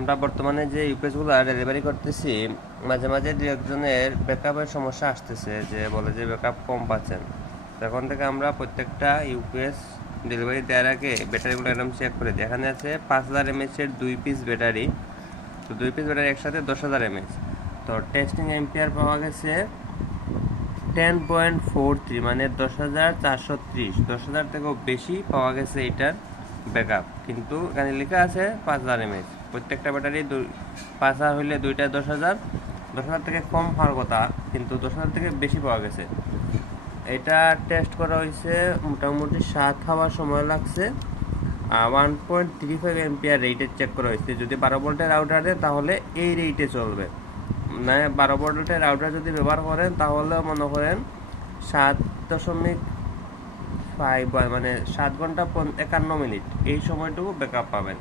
আমরা বর্তমানে যে ইউপিএসগুলো ডেলিভারি করতেছি, মাঝে মাঝে দু একজনের ব্যাকআপের সমস্যা আসতেছে, যে বলে যে ব্যাকআপ কম পাচ্ছেন। তখন থেকে আমরা প্রত্যেকটা ইউপিএস ডেলিভারি দেওয়ার আগে ব্যাটারিগুলো একদম চেক করে দিই। এখানে আছে 5000 এমএচের 2 পিস ব্যাটারি। তো 2 পিস ব্যাটারি একসাথে 10,000 এমএচ। তো টেস্টিং এম্পিয়ার পাওয়া গেছে 10.43, মানে 10,430। 10,000 থেকেও বেশি পাওয়া গেছে এটার ব্যাকআপ, কিন্তু এখানে লেখা আছে 5000 এমএচ। প্রত্যেকটা ব্যাটারি 5000 হইলে দুইটা 10,000। 10,000 থেকে কম হওয়ার কথা, কিন্তু 10,000 থেকে বেশি পাওয়া গেছে। এটা টেস্ট করা হয়েছে, মোটামুটি 7 হওয়ার সময় লাগছে। 1.35 এম্পিয়ার রেটে চেক করা হয়েছে। যদি 12 ভোল্টের আউটারে তাহলে এই রেটে চলবে, না 12 ভোল্টের আউটার যদি ব্যবহার করেন তাহলে মনে করেন 7.5, মানে 7 ঘন্টা 51 মিনিট এই সময়টুকু ব্যাকআপ পাবেন।